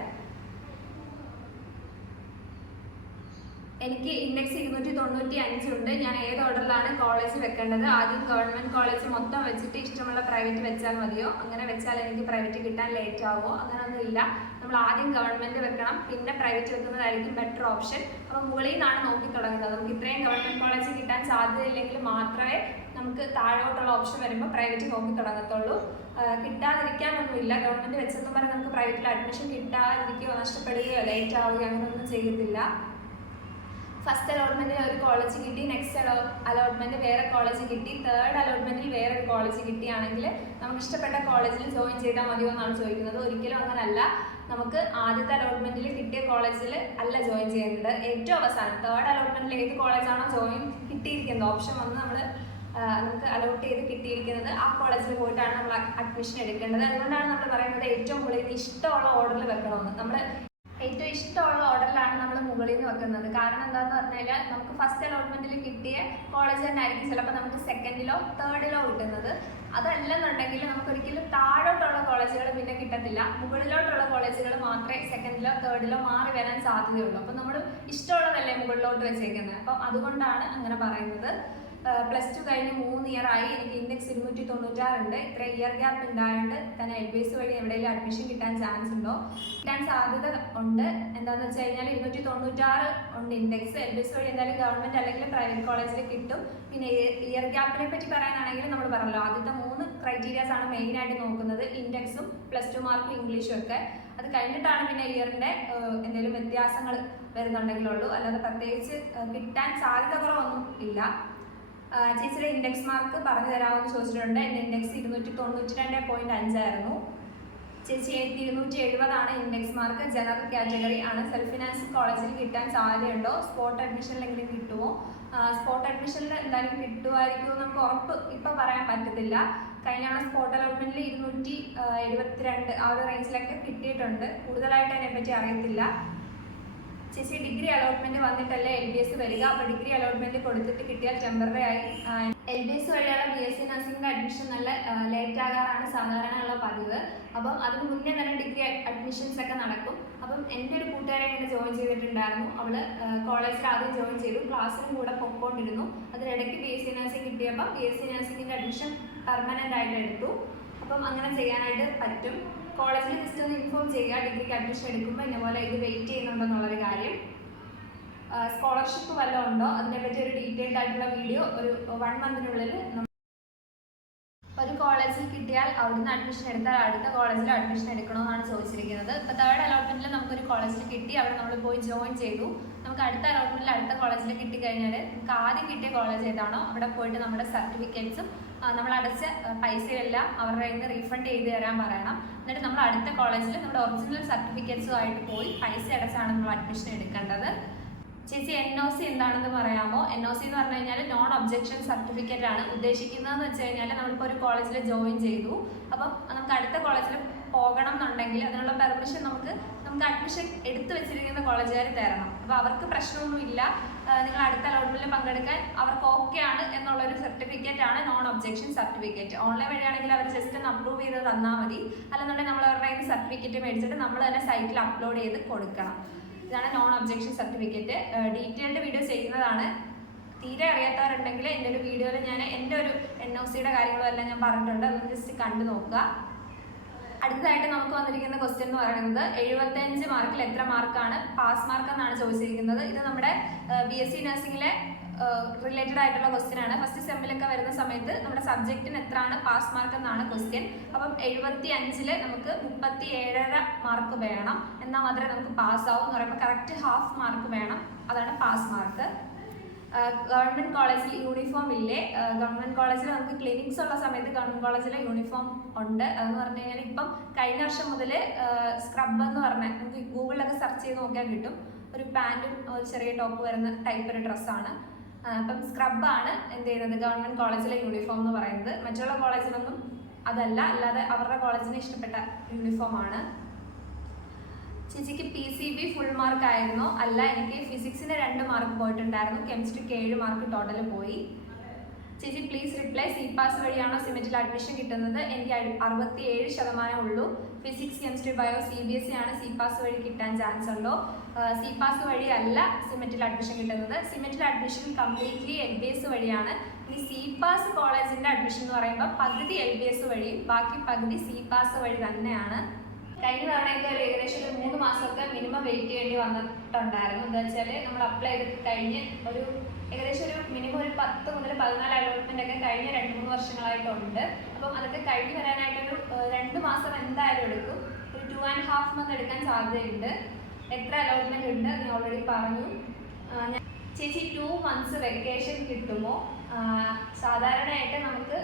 എനിക്ക് ഇൻഡെക്സ് 295 ഉണ്ട്. ഞാൻ ഏത് ഓർഡറിലാണ് കോളേജ് വെക്കേണ്ടത്? ആദ്യം ഗവൺമെന്റ് കോളേജ് മൊത്തം വെച്ചിട്ട് ഇഷ്ടമുള്ള പ്രൈവറ്റ് വെച്ചാൽ മതിയോ? അങ്ങനെ വെച്ചാൽ എനിക്ക് പ്രൈവറ്റ് കിട്ടാൻ ലേറ്റ് ആവുമോ? അങ്ങനെയൊന്നുമില്ല. നമ്മൾ ആദ്യം ഗവൺമെന്റ് വെക്കണം, പിന്നെ പ്രൈവറ്റ് വെക്കുന്നതായിരിക്കും ബെറ്റർ ഓപ്ഷൻ. അപ്പോൾ മുകളിൽ നിന്നാണ് നോക്കി തുടങ്ങുന്നത്. നമുക്ക് ഇത്രയും ഗവൺമെന്റ് കോളേജ് കിട്ടാൻ സാധ്യതയില്ലെങ്കിൽ മാത്രമേ നമുക്ക് താഴോട്ടുള്ള ഓപ്ഷൻ വരുമ്പോൾ പ്രൈവറ്റ് നോക്കി തുടങ്ങത്തുള്ളൂ. കിട്ടാതിരിക്കാനൊന്നുമില്ല. ഗവൺമെന്റ് വെച്ചെന്ന് പറഞ്ഞാൽ നമുക്ക് പ്രൈവറ്റിൽ അഡ്മിഷൻ കിട്ടാതിരിക്കുകയോ നഷ്ടപ്പെടുകയോ ലേറ്റ് ആവുകയോ അങ്ങനെയൊന്നും ചെയ്യത്തില്ല. ഫസ്റ്റ് അലോട്ട്മെന്റിൽ ഒരു കോളേജ് കിട്ടി, നെക്സ്റ്റ് അലോട്ട്മെന്റ് വേറെ കോളേജ് കിട്ടി, 3rd അലോട്ട്മെന്റിൽ വേറൊരു കോളേജ് കിട്ടിയാണെങ്കിൽ നമുക്ക് ഇഷ്ടപ്പെട്ട കോളേജിൽ ജോയിൻ ചെയ്താൽ മതിയോ എന്നാണ് ചോദിക്കുന്നത്. ഒരിക്കലും അങ്ങനല്ല. നമുക്ക് ആദ്യത്തെ അലോട്ട്മെന്റിൽ കിട്ടിയ കോളേജിൽ അല്ല ജോയിൻ ചെയ്യേണ്ടത്. ഏറ്റവും അവസാനം 3rd അലോട്ട്മെന്റിൽ ഏത് കോളേജാണോ ജോയിൻ കിട്ടിയിരിക്കുന്നത്, ഓപ്ഷൻ വന്ന് നമുക്ക് അലോട്ട് ചെയ്ത് കിട്ടിയിരിക്കുന്നത്, ആ കോളേജിൽ പോയിട്ടാണ് നമ്മൾ അഡ്മിഷൻ എടുക്കേണ്ടത്. അതുകൊണ്ടാണ് നമ്മൾ പറയുന്നത് ഏറ്റവും മുകളിൽ ഇഷ്ടമുള്ള ഓർഡറിൽ വെക്കണമെന്ന്. നമ്മൾ ഏറ്റവും ഇഷ്ടമുള്ള ഓർഡറിലാണ് നമ്മൾ മുകളിൽ നിന്ന് വെക്കുന്നത്. കാരണം എന്താണെന്ന് പറഞ്ഞാൽ നമുക്ക് ഫസ്റ്റ് അലോട്ട്മെന്റിൽ കിട്ടിയ കോളേജ് തന്നെ ആയിരിക്കും ചിലപ്പോൾ നമുക്ക് സെക്കൻഡിലോ 3rd കിട്ടുന്നത്. അതല്ലെന്നുണ്ടെങ്കിൽ നമുക്കൊരിക്കലും താഴോട്ടുള്ള കോളേജുകൾ പിന്നെ കിട്ടത്തില്ല. മുകളിലോട്ടുള്ള കോളേജുകൾ മാത്രമേ സെക്കൻഡിലോ 3rd മാറി വരാൻ സാധ്യതയുള്ളൂ. അപ്പം നമ്മൾ ഇഷ്ടമുള്ളതല്ലേ മുകളിലോട്ട് വെച്ചേക്കുന്നത്. അപ്പം അതുകൊണ്ടാണ് അങ്ങനെ പറയുന്നത്. +2 കഴിഞ്ഞ് 3 ഇയർ ആയി. എനിക്ക് ഇൻഡെക്സ് 296 ഉണ്ട്. ഇത്ര ഇയർ ഗ്യാപ്പ് ഉണ്ടായതുകൊണ്ട് തന്നെ LBS വഴി എവിടെയെങ്കിലും അഡ്മിഷൻ കിട്ടാൻ ചാൻസ് ഉണ്ടോ? കിട്ടാൻ സാധ്യത ഉണ്ട്. എന്താണെന്ന് വെച്ച് കഴിഞ്ഞാൽ 296 ഉണ്ട് ഇൻഡെക്സ്. LBS വഴി എന്തായാലും ഗവൺമെന്റ് അല്ലെങ്കിൽ പ്രൈവറ്റ് കോളേജിൽ കിട്ടും. പിന്നെ ഇയർ ഗ്യാപ്പിനെ പറ്റി പറയാനാണെങ്കിൽ നമ്മൾ പറഞ്ഞല്ലോ, ആദ്യത്തെ 3 ക്രൈറ്റീരിയാസ് ആണ് മെയിനായിട്ട് നോക്കുന്നത്. ഇൻഡെക്സും +2 മാർക്കും ഇംഗ്ലീഷും ഒക്കെ. അത് കഴിഞ്ഞിട്ടാണ് പിന്നെ ഇയറിൻ്റെ എന്തെങ്കിലും വ്യത്യാസങ്ങൾ വരുന്നുണ്ടെങ്കിലുള്ളൂ. അല്ലാതെ പ്രത്യേകിച്ച് കിട്ടാൻ സാധ്യത കുറവൊന്നും ഇല്ല. ചേച്ചിയുടെ ഇൻഡെക്സ് മാർക്ക് പറഞ്ഞു തരാമെന്ന് ചോദിച്ചിട്ടുണ്ട്. എൻ്റെ ഇൻഡെക്സ് 292.5 ആയിരുന്നു. ചേച്ചി 270 ഇൻഡെക്സ് മാർക്ക്. ജനറൽ കാറ്റഗറി ആണ്. സെൽഫ് ഫിനാൻസ് കോളേജിൽ കിട്ടാൻ സാധ്യതയുണ്ടോ? സ്പോട്ട് അഡ്മിഷനിലെങ്കിലും കിട്ടുമോ? സ്പോട്ട് അഡ്മിഷനിൽ എന്തായാലും കിട്ടുമായിരിക്കും. നമുക്ക് ഉറപ്പ് ഇപ്പം പറയാൻ പറ്റത്തില്ല. കഴിഞ്ഞ സ്പോട്ട് അലോട്ട്മെന്റിൽ 272 ആ ഒരു റേഞ്ചിലൊക്കെ കിട്ടിയിട്ടുണ്ട്. കൂടുതലായിട്ട് അതിനെപ്പറ്റി അറിയത്തില്ല. ചേച്ചി ഡിഗ്രി അലോട്ട്മെന്റ് വന്നിട്ടല്ലേ LBS വരിക. അപ്പോൾ ഡിഗ്രി അലോട്ട്മെന്റ് കൊടുത്തിട്ട് കിട്ടിയാൽ ടെമ്പററി ആയി LBS വഴിയുള്ള BSc നഴ്സിംഗിന്റെ അഡ്മിഷൻ നല്ല ലേറ്റ് ആകാറാണ് സാധാരണ ഉള്ള പതിവ്. അപ്പം അതിന് മുന്നേ തന്നെ ഡിഗ്രി അഡ്മിഷൻസ് ഒക്കെ നടക്കും. അപ്പം എൻ്റെ ഒരു കൂട്ടുകാരെ ഇങ്ങനെ ജോയിൻ ചെയ്തിട്ടുണ്ടായിരുന്നു. അവള് കോളേജിൽ ആദ്യം ജോയിൻ ചെയ്തു, ക്ലാസ്സിലും കൂടെ പൊക്കോണ്ടിരുന്നു. അതിനിടയ്ക്ക് BSc നഴ്സിംഗ് കിട്ടിയപ്പോൾ BSc നഴ്സിംഗിന്റെ അഡ്മിഷൻ പെർമനന്റ് ആയിട്ട് എടുത്തു. അപ്പം അങ്ങനെ ചെയ്യാനായിട്ട് പറ്റും. കോളേജിൽ ജസ്റ്റ് ഒന്ന് ഇൻഫോം ചെയ്യുക, ഡിഗ്രിക്ക് അഡ്മിഷൻ എടുക്കുമ്പോൾ ഇന്നപോലെ ഇത് വെയിറ്റ് ചെയ്യുന്നുണ്ടെന്നുള്ളൊരു കാര്യം. സ്കോളർഷിപ്പ് വല്ലതും ഉണ്ടോ അതിനെപ്പറ്റി ഒരു ഡീറ്റെയിൽഡ് ആയിട്ടുള്ള വീഡിയോ ഒരു 1 മന്തിനുള്ളിൽ ഒരു കോളേജിൽ കിട്ടിയാൽ അവിടുന്ന് അഡ്മിഷൻ എടുത്താൽ അടുത്ത കോളേജിൽ അഡ്മിഷൻ എടുക്കണമെന്നാണ് ചോദിച്ചിരിക്കുന്നത്. ഇപ്പോൾ 3rd അലോട്ട്മെന്റിൽ നമുക്കൊരു കോളേജിൽ കിട്ടി, അവിടെ നമ്മൾ പോയി ജോയിൻ ചെയ്തു. നമുക്ക് അടുത്ത അലോട്ട്മെന്റിൽ അടുത്ത കോളേജിൽ കിട്ടിക്കഴിഞ്ഞാൽ നമുക്ക് ആദ്യം കിട്ടിയ കോളേജ് ഏതാണോ അവിടെ പോയിട്ട് നമ്മുടെ സർട്ടിഫിക്കറ്റ്സും നമ്മൾ അടച്ച പൈസയെല്ലാം അവരുടെ കയ്യിൽ നിന്ന് റീഫണ്ട് ചെയ്ത് തരാൻ പറയണം. എന്നിട്ട് നമ്മൾ അടുത്ത കോളേജിൽ നമ്മുടെ ഒറിജിനൽ സർട്ടിഫിക്കറ്റ്സും ആയിട്ട് പോയി പൈസ അടച്ചാണ് നമ്മൾ അഡ്മിഷൻ എടുക്കേണ്ടത്. ചേച്ചി NOC എന്താണെന്ന് പറയാമോ? NOC എന്ന് പറഞ്ഞു കഴിഞ്ഞാൽ നോൺ ഒബ്ജെക്ഷൻ സർട്ടിഫിക്കറ്റ് ആണ്. ഉദ്ദേശിക്കുന്നതെന്ന് വെച്ച് കഴിഞ്ഞാൽ നമ്മളിപ്പോൾ ഒരു കോളേജിൽ ജോയിൻ ചെയ്തു, അപ്പം നമുക്ക് അടുത്ത കോളേജിൽ പോകണം എന്നുണ്ടെങ്കിൽ അതിനുള്ള പെർമിഷൻ നമുക്ക് അഡ്മിഷൻ എടുത്തു വെച്ചിരിക്കുന്ന കോളേജുകാർ തരണം. അപ്പോൾ അവർക്ക് പ്രശ്നമൊന്നുമില്ല, നിങ്ങൾ അടുത്ത അലോട്ട്മെന്റിൽ പങ്കെടുക്കാൻ അവർക്ക് ഓക്കെ ആണ് എന്നുള്ളൊരു സർട്ടിഫിക്കറ്റ് ആണ് നോൺ ഒബ്ജെക്ഷൻ സർട്ടിഫിക്കറ്റ്. ഓൺലൈൻ വഴിയാണെങ്കിൽ അവർ ജസ്റ്റ് ഒന്ന് അപ്രൂവ് ചെയ്ത് തന്നാൽ മതി. അല്ലെന്നുണ്ടെങ്കിൽ നമ്മൾ അവരുടെ കയ്യിൽ സർട്ടിഫിക്കറ്റ് മേടിച്ചിട്ട് നമ്മൾ തന്നെ സൈറ്റിൽ അപ്ലോഡ് ചെയ്ത് കൊടുക്കണം. ഇതാണ് non objection certificate. Detailed video ചെയ്യുന്നതാണ്. തീരെ അറിയാത്തവരുണ്ടെങ്കിൽ എൻ്റെ ഒരു വീഡിയോയിൽ ഞാൻ എൻ്റെ ഒരു NOCയുടെ കാര്യങ്ങളും എല്ലാം ഞാൻ പറഞ്ഞിട്ടുണ്ട്, അതൊന്ന് ജസ്റ്റ് കണ്ടു നോക്കുക. അടുത്തതായിട്ട് നമുക്ക് വന്നിരിക്കുന്ന ക്വസ്റ്റ്യൻ എന്ന് പറയുന്നത് 75 മാർക്കിൽ എത്ര മാർക്കാണ് പാസ് മാർക്ക് എന്നാണ് ചോദിച്ചിരിക്കുന്നത്. ഇത് നമ്മുടെ BSc നഴ്സിംഗിലെ റിലേറ്റഡ് ആയിട്ടുള്ള ക്വസ്റ്റ്യൻ ആണ്. ഫസ്റ്റ് സെമ്മിലൊക്കെ വരുന്ന സമയത്ത് നമ്മുടെ സബ്ജക്റ്റിന് എത്രയാണ് പാസ് മാർക്ക് എന്നാണ് ക്വസ്റ്റ്യൻ. അപ്പം 75-ൽ നമുക്ക് 37.5 മാർക്ക് വേണം, എന്നാൽ മാത്രമേ നമുക്ക് പാസ് ആവും എന്ന് പറയുമ്പോൾ കറക്റ്റ് ഹാഫ് മാർക്ക് വേണം, അതാണ് പാസ് മാർക്ക്. ഗവൺമെന്റ് കോളേജിൽ യൂണിഫോം ഇല്ലേ? ഗവൺമെന്റ് കോളേജിൽ നമുക്ക് ക്ലിനിക്സ് ഉള്ള സമയത്ത് ഗവൺമെന്റ് കോളേജിലെ യൂണിഫോം ഉണ്ട്. അതെന്ന് പറഞ്ഞു കഴിഞ്ഞാൽ ഇപ്പം കഴിഞ്ഞ വർഷം മുതൽ സ്ക്രബ് എന്ന് പറഞ്ഞാൽ നമുക്ക് ഗൂഗിളിലൊക്കെ സെർച്ച് ചെയ്ത് നോക്കിയാൽ കിട്ടും. ഒരു പാൻറ്റും ഒരു ചെറിയ ടോപ്പ് വരുന്ന ടൈപ്പ് ഒരു ഡ്രസ്സാണ്. അപ്പം സ്ക്രബാണ് എന്ത് ചെയ്യുന്നത് ഗവൺമെന്റ് കോളേജിലെ യൂണിഫോം എന്ന് പറയുന്നത്. മറ്റുള്ള കോളേജിലൊന്നും അതല്ല, അല്ലാതെ അവരുടെ കോളേജിന് ഇഷ്ടപ്പെട്ട യൂണിഫോമാണ്. ചേച്ചിക്ക് PCB ഫുൾ മാർക്ക് ആയിരുന്നോ? അല്ല, എനിക്ക് ഫിസിക്സിന് 2 മാർക്ക് പോയിട്ടുണ്ടായിരുന്നു, കെമിസ്ട്രിക്ക് 7 മാർക്ക് ടോട്ടൽ പോയി. ചേച്ചി പ്ലീസ് റിപ്ലൈ, CPAS വഴിയാണോ സിമെറ്റിൽ അഡ്മിഷൻ കിട്ടുന്നത്? എനിക്ക് 67% ഉള്ളൂ. ഫിസിക്സ് കെമിസ്ട്രി ബയോ CBSE ആണ്, CPAS വഴി കിട്ടാൻ ചാൻസ് ഉണ്ടോ? CPAS വഴി അല്ല സിമെറ്റിൽ അഡ്മിഷൻ കിട്ടുന്നത്. സിമെറ്റിൽ അഡ്മിഷൻ കംപ്ലീറ്റ്ലി LBS വഴിയാണ്. ഈ CPAS കോളേജിന്റെ അഡ്മിഷൻ എന്ന് പറയുമ്പോൾ പകുതി LBS വഴിയും ബാക്കി പകുതി CPAS വഴി തന്നെയാണ്. കഴിഞ്ഞ തവണയൊക്കെ ഏകദേശം ഒരു 3 മാസമൊക്കെ മിനിമം വെയിറ്റ് ചെയ്യേണ്ടി വന്നിട്ടുണ്ടായിരുന്നു. എന്താ വെച്ചാൽ നമ്മൾ അപ്ലൈ ചെയ്ത് കഴിഞ്ഞ് ഏകദേശം ഒരു മിനിമം ഒരു 10 മുതൽ 14 അലോട്ട്മെന്റ് ഒക്കെ കഴിഞ്ഞ 2-3 വർഷങ്ങളായിട്ടുണ്ട്. അപ്പം അതൊക്കെ കഴിഞ്ഞ് വരാനായിട്ടൊരു 2 മാസം എന്തായാലും എടുക്കും. ഒരു 2.5 മന്ത് എടുക്കാൻ സാധ്യതയുണ്ട്. എത്ര അലോട്ട്മെന്റ് ഉണ്ട് ഞാൻ ഓൾറെഡി പറഞ്ഞു. ചേച്ചി 2 മന്ത്സ് വെക്കേഷൻ കിട്ടുമോ? സാധാരണയായിട്ട് നമുക്ക്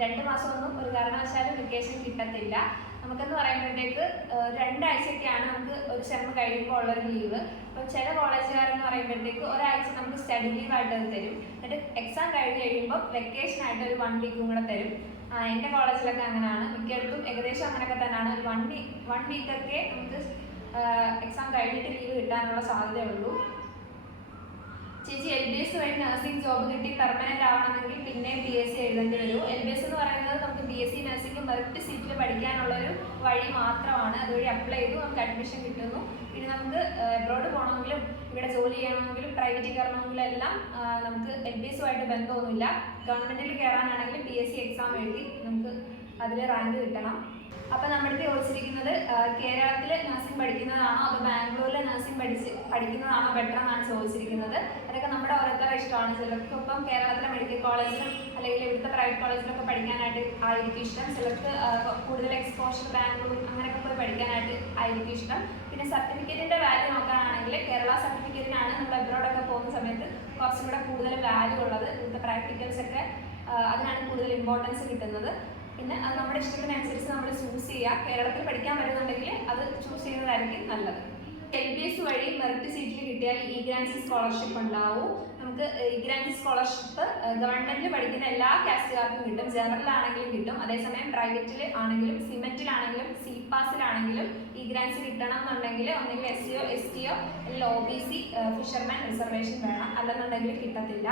2 മാസമൊന്നും ഒരു കാരണവശാലും വെക്കേഷൻ കിട്ടത്തില്ല. നമുക്കെന്ന് പറയുമ്പോഴത്തേക്ക് 2 ആഴ്ചയൊക്കെയാണ് നമുക്ക് ഒരു സെം കഴിയുമ്പോൾ ഉള്ളൊരു ലീവ്. അപ്പോൾ ചില കോളേജുകാരെന്ന് പറയുമ്പോഴത്തേക്ക് ഒരാഴ്ച നമുക്ക് സ്റ്റഡി ലീവായിട്ട് അത് തരും. എന്നിട്ട് എക്സാം കഴിഞ്ഞ് കഴിയുമ്പോൾ വെക്കേഷനായിട്ട് ഒരു 1 വീക്കും കൂടെ തരും. എൻ്റെ കോളേജിലൊക്കെ അങ്ങനെയാണ്, മിക്കയിടത്തും ഏകദേശം അങ്ങനെയൊക്കെ തന്നെയാണ്. ഒരു 1 വീക്കൊക്കെ നമുക്ക് എക്സാം കഴിഞ്ഞിട്ട് ലീവ് കിട്ടാനുള്ള സാധ്യതയുള്ളൂ. ചേച്ചി LBS വഴി നഴ്സിംഗ് ജോബ് കിട്ടി പെർമനന്റ് ആവണമെങ്കിൽ പിന്നെ BSc എഴുതേണ്ടി വരുമോ? LBS എന്ന് പറയുന്നത് നമുക്ക് BSc നഴ്സിംഗ് മെറിറ്റ് സീറ്റിൽ പഠിക്കാനുള്ളൊരു വഴി മാത്രമാണ്. അതുവഴി അപ്ലൈ ചെയ്തു നമുക്ക് അഡ്മിഷൻ കിട്ടുന്നു. പിന്നെ നമുക്ക് എബ്രോഡ് പോകണമെങ്കിലും ഇവിടെ ജോലി ചെയ്യണമെങ്കിലും പ്രൈവറ്റിൽ കയറണമെങ്കിലും എല്ലാം നമുക്ക് LBSുമായിട്ട് ബന്ധമൊന്നുമില്ല. ഗവൺമെന്റിൽ കയറാനാണെങ്കിൽ PSc എക്സാം എഴുതി നമുക്ക് അതിൽ റാങ്ക് കിട്ടണം. അപ്പോൾ നമ്മുടെ അടുത്ത് ചോദിച്ചിരിക്കുന്നത് കേരളത്തിൽ നഴ്സിംഗ് പഠിക്കുന്നതാണോ അതോ ബാംഗ്ലൂരിൽ നഴ്സിംഗ് പഠിക്കുന്നതാണോ ബെറ്റർ എന്നാണ് ചോദിച്ചിരിക്കുന്നത്. അതൊക്കെ നമ്മുടെ ഓരോരുത്തരുടെ ഇഷ്ടമാണ്. ചിലർക്ക് ഇപ്പം കേരളത്തിലെ മെഡിക്കൽ കോളേജിലും അല്ലെങ്കിൽ ഇവിടുത്തെ പ്രൈവറ്റ് കോളേജിലൊക്കെ പഠിക്കാനായിട്ട് ആയിരിക്കും ഇഷ്ടം. ചിലർക്ക് കൂടുതൽ എക്സ്പോഷർ ബാംഗ്ലൂർ അങ്ങനെയൊക്കെ പോയി പഠിക്കാനായിട്ട് ആയിരിക്കും ഇഷ്ടം. പിന്നെ സർട്ടിഫിക്കറ്റിൻ്റെ വാല്യൂ നോക്കാനാണെങ്കിൽ കേരള സർട്ടിഫിക്കറ്റിനാണ് നമ്മൾ എബ്രോഡൊക്കെ പോകുന്ന സമയത്ത് കുറച്ചും കൂടെ കൂടുതൽ വാല്യൂ ഉള്ളത്. ഇവിടുത്തെ പ്രാക്ടിക്കൽസ് ഒക്കെ അതിനാണ് കൂടുതൽ ഇമ്പോർട്ടൻസ് കിട്ടുന്നത്. പിന്നെ അത് നമ്മുടെ ഇഷ്ടത്തിനനുസരിച്ച് നമ്മൾ ചൂസ് ചെയ്യുക. കേരളത്തിൽ പഠിക്കാൻ പറ്റുന്നുണ്ടെങ്കിൽ അത് ചൂസ് ചെയ്യുന്നതായിരിക്കും നല്ലത്. LBS വഴി മെറിറ്റ് സീറ്റിൽ കിട്ടിയാൽ E-Grants സ്കോളർഷിപ്പ് ഉണ്ടാവും. നമുക്ക് E-Grants സ്കോളർഷിപ്പ് ഗവൺമെന്റിൽ പഠിക്കുന്ന എല്ലാ കാസ്റ്റുകാർക്കും കിട്ടും, ജനറൽ ആണെങ്കിലും കിട്ടും. അതേസമയം പ്രൈവറ്റിൽ ആണെങ്കിലും സിമെന്റിലാണെങ്കിലും സി പാസിലാണെങ്കിലും ഈ ഗ്രാൻസ് കിട്ടണം എന്നുണ്ടെങ്കിൽ ഒന്നെങ്കിൽ SC യോ ST യോ അല്ലെങ്കിൽ OBC ഫിഷർമാൻ റിസർവേഷൻ വേണം, അല്ലെന്നുണ്ടെങ്കിൽ കിട്ടത്തില്ല.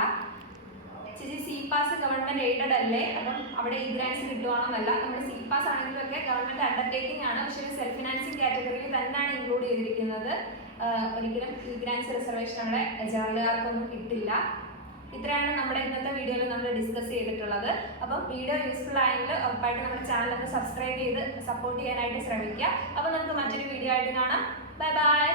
ചേച്ചി സി പാസ് ഗവൺമെന്റ് എയ്ഡഡ് അല്ലേ, അപ്പം അവിടെ ഈ ഗ്രാൻസ് കിട്ടുവാണെന്നല്ല. നമ്മുടെ സി പാസ് ആണെങ്കിലും ഒക്കെ ഗവൺമെന്റ് അണ്ടർടേക്കിംഗ് ആണ്, പക്ഷേ ഒരു സെൽഫ് ഫിനാൻസിങ് കാറ്റഗറിയിൽ തന്നെയാണ് ഇൻക്ലൂഡ് ചെയ്തിരിക്കുന്നത്. ഒരിക്കലും ഈ ഗ്രാൻസ് റിസർവേഷൻ അവിടെ ജനറലുകാർക്കൊന്നും കിട്ടില്ല. ഇത്രയാണ് നമ്മുടെ ഇന്നത്തെ വീഡിയോയിൽ നമ്മൾ ഡിസ്കസ് ചെയ്തിട്ടുള്ളത്. അപ്പം വീഡിയോ യൂസ്ഫുൾ ആയെങ്കിൽ ഉറപ്പായിട്ട് നമ്മുടെ ചാനൽ ഒന്ന് സബ്സ്ക്രൈബ് ചെയ്ത് സപ്പോർട്ട് ചെയ്യാനായിട്ട് ശ്രമിക്കുക. അപ്പോൾ നമുക്ക് മറ്റൊരു വീഡിയോ ആയിട്ട് കാണാം. Bye bye.